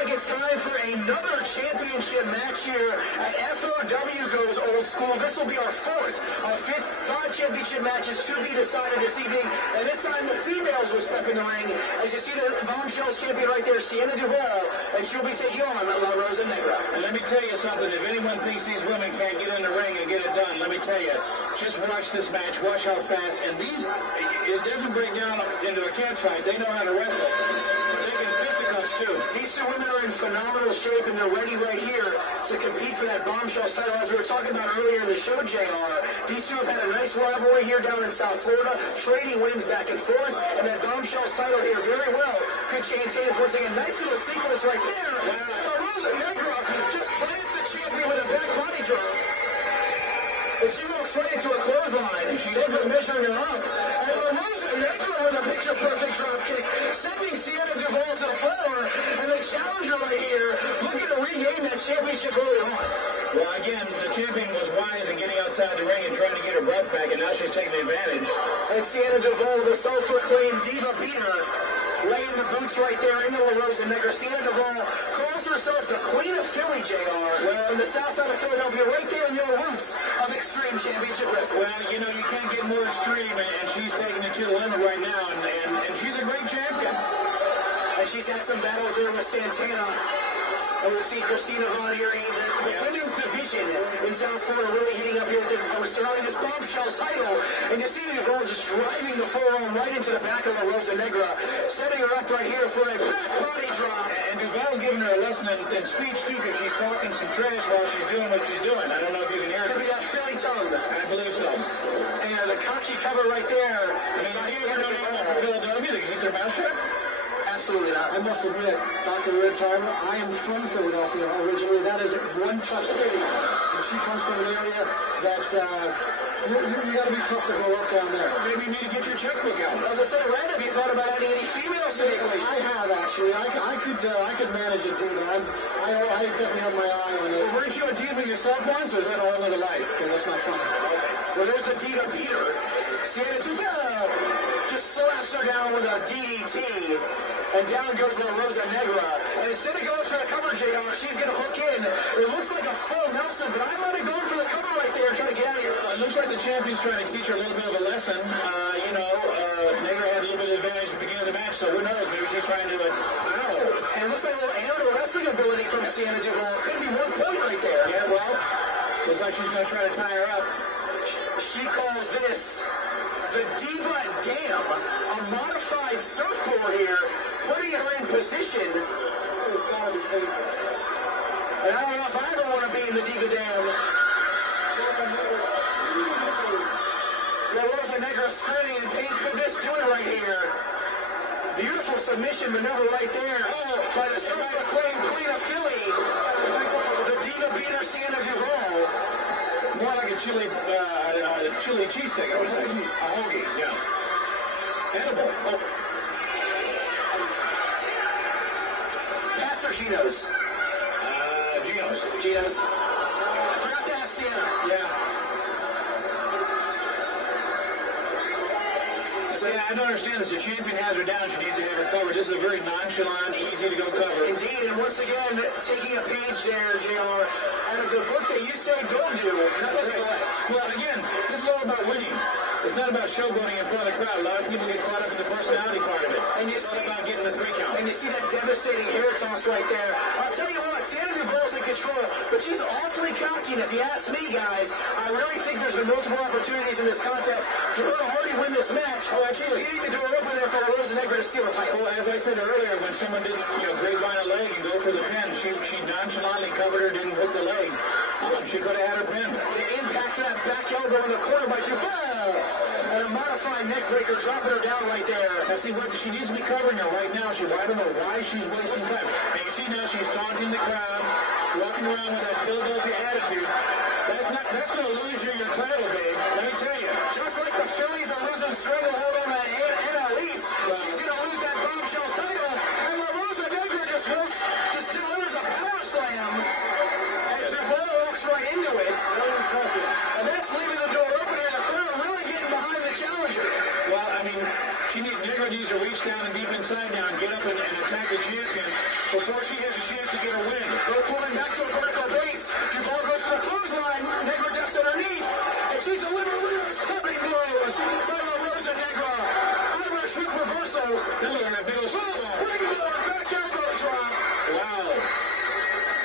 like it's time for another championship match here at FOW Goes Old School. This will be our fourth of five championship matches to be decided this evening. And this time the females will step in the ring. As you see the Bombshells champion right there, Sienna Duval, and she'll be taking on La Rosa Negra. And let me tell you something, if anyone thinks these women can't get in the ring and get it done, let me tell you, just watch this match, watch how fast, and these, it doesn't break down into a cat fight. They know how to wrestle. They can fisticuffs too. These two women are in phenomenal shape, and they're ready right here to compete for that Bombshells title. As we were talking about earlier in the show, JR, these two have had a nice rivalry here down in South Florida, trading wins back and forth, and that Bombshells title here very well could change hands once again. Nice little sequence right there. La Rosa Negra just plants the champion with a back body drop. And she walks right into a clothesline. She did but measuring her up. And La Rosa Negra with a picture-perfect drop kick, sending Sienna Duval to the floor. And the challenger right here looking to regain that championship early on. Well, again, the champion was wise in getting outside the ring and trying to get her breath back, and now she's taking the advantage. And Sienna Duval, the self-proclaimed diva beater, laying the boots right there into La Rosa Negra. Sienna Duval calls herself the Queen of Philly, JR. Well, in the south side of Philadelphia, right there in the old roots of Extreme Championship Wrestling. Well, you know, you can't get more extreme, and she's taking it to the limit right now, and she's a great champion. And she's had some battles there with Santana. And we've seen Christina Von Eerie, the women's division in South Florida, really heating up here surrounding this Bombshells title. And you see Duval just driving the forearm right into the back of La Rosa Negra, setting her up right here for a back body drop. And Duval giving her a lesson in speech, too, because she's talking some trash while she's doing what she's doing. I don't know if you can hear it. Could be that Philly tongue. I believe so. And the cocky cover right there. I mean, you hear Philadelphia, they can keep their mouth shut? Absolutely not. I must admit, Dr. Red Timer, I am from Philadelphia originally. That is one tough city. And she comes from an area that you got to be tough to grow up down there. Maybe you need to get your checkbook out. As I said, Red, have you thought about adding any females to the equation? I have, actually. I could manage a diva. I definitely have my eye on it. Weren't you a diva yourself once, or is that a whole other life? Yeah, that's not funny. Well, there's the diva beater. Sienna Duval just slaps her down with a DDT. And down goes La Rosa Negra. And instead of going for the cover, JR, she's going to hook in. It looks like a full Nelson, but I might have gone for the cover right there and trying to get out of here. It looks like the champion's trying to teach her a little bit of a lesson. Negra had a little bit of advantage at the beginning of the match, so who knows? Maybe she's trying to do it. Ow. And it looks like a little amateur wrestling ability from Sienna Duval. Could be 1 point right there. Yeah, well, looks like she's going to try to tie her up. She calls this the Diva Dam, a modified surfboard here, putting her in position. It's got to be painful. And I don't know if I ever want to be in the Diva Dam. La Rosa Negra screaming in pain. Could this do it right here? Beautiful submission maneuver right there. By the self-proclaimed Queen of Philly, the Diva beater Sienna Duval. More like a chili cheesesteak, I would say. A hoagie, yeah. Edible. Oh. Pats or Geno's? Geno's. Geno's. I forgot to ask Sienna. Yeah. See, I don't understand this. The champion has her down. She needs to have her covered. This is a very nonchalant, easy to go cover. Indeed, and once again, taking a page there, JR, out of the book that you say don't do. Nothing right. Well, again, this is all about winning. It's not about showboating in front of the crowd. A lot of people get caught up in the personality part of it. And it's all about getting the 3 count. And you see that devastating hair toss right there. I'll tell you what, Sienna Duval's in control, but she's awfully cocky. And if you ask me, guys, I really think there's been multiple opportunities in this contest for her to already win this match. Oh, actually, you need the door open there for La Rosa Negra to steal a title. Well, as I said earlier, when someone didn't, grapevine a leg and go for the pin, she nonchalantly covered her, didn't hook the leg. She could have had her pin. The impact of that back elbow in the corner by Duval. And a modified neck breaker dropping her down right there. Now see, what she needs to be covering her right now. I don't know why she's wasting time. And you see now she's taunting the crowd, walking around with that Philadelphia attitude. That's going to lose you your title, babe. Let me tell you. Just like the Phillies are losing stranglehold on that NL East, she's going to lose that Bombshells title. And La Rosa Negra just delivers a power slam. And Duval walks right into it. And that's leaving the door open here. The crowd really getting behind the challenger. Well, I mean, she Negra needs to reach down and deep inside now and get up and attack the champion before she has a chance to get a win. Both women back to a vertical base. Duval goes to the clothesline. Negra ducks underneath. And she's delivering Rios clubbing blows. Milo Rosa Negra. Irish whip reversal. Now look at that big old Springboard. Back elbow drop. Wow.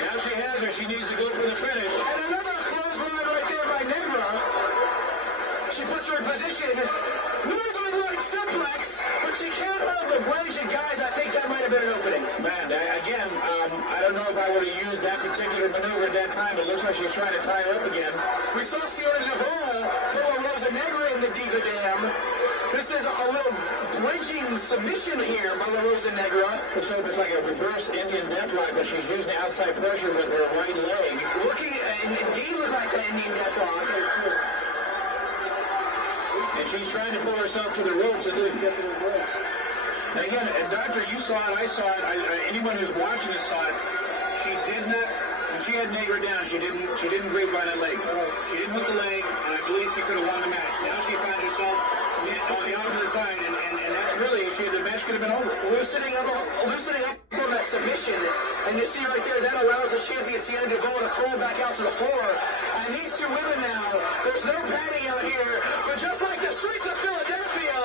Now she has her. She needs to go for the finish. And another clothesline right there by Negra. She puts her in position. Northern Light suplex, but she can't hold the Blasian guys. I think that might have been an opening. Man, again, I don't know if I would have used that particular maneuver at that time. It looks like she's trying to tie her up again. We saw Sienna Duval pull a Rosa Negra in the Diva Dam. This is a little bridging submission here by La Rosa Negra. Looks like it's like a reverse Indian deathlock, but she's using outside pressure with her right leg. Looking, indeed look like the Indian deathlock. And she's trying to pull herself to the ropes and didn't get to the ropes. Now again, Doctor, you saw it, I saw it, anyone who's watching it saw it. She did not, when she had Negra down, she didn't grapevine that leg. She didn't hook the leg, and I believe she could have won the match. Now she found herself on the opposite side, and that's really, the match could have been over. Loosening up on that submission, and you see right there, that allows the champion Sienna Duval to crawl back out to the floor. And these two women now, there's no padding out here, but just like the streets of Philadelphia,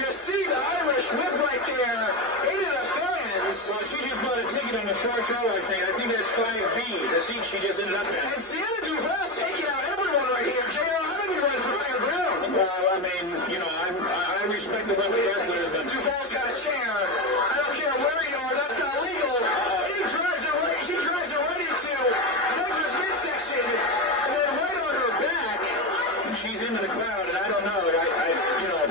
you see the Irish whip right there into the fans. Well, she just bought a ticket on the short row, I think. I think that's 5B, the seat she just ended up in. And Sienna Duval's taking out everyone right here. JR, how many runs for higher ground? Well, I mean, you know, I respect the women wrestlers, but Duval's got a chair. I don't care where you are, that's not legal. She drives it right into Negra's midsection, and then right on her back. she's into the crowd, and I don't know, you know.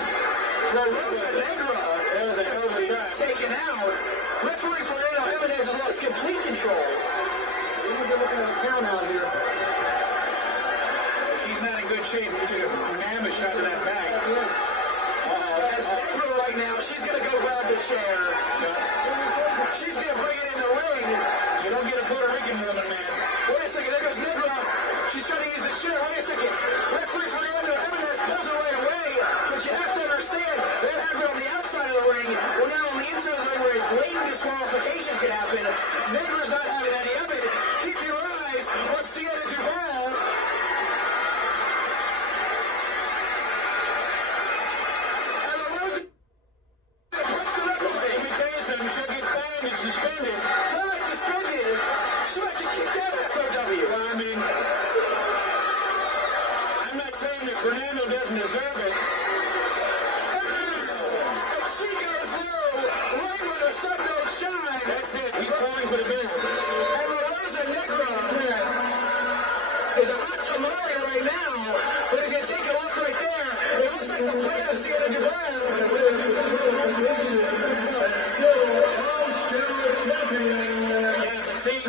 Well, Rosa Negra, that was a hell of a shot. Taken out. Referee Fernando Jimenez has lost complete control. We're looking at a count out here. She's not in good shape. He took a mammoth shot to that back. As Negra right now, she's going to go grab the chair. She's going to bring it in the ring. You don't get a Puerto Rican woman, man. Wait a second, there goes Negra. She's trying to use the chair. Wait a second. Referee Fernando Jimenez pulls her right away. But you have to understand, that happened on the outside of the ring. We're now on the inside of the ring where a blatant disqualification could happen. Negra's not having any of it. Keep your eyes on Sienna Duval. And the Rosa puts the referee. Let me tell you something. She'll get fined and suspended. Not suspended. She might get kicked out of FOW. Well, I mean, I'm not saying that Fernando doesn't deserve it. And she goes low, right where the sun don't shine. That's it. He's calling for the bill. And La Rosa Negra is a hot tamale right now. But if you take a look right there, it looks like the plan of Sienna Duval. Yeah, but see,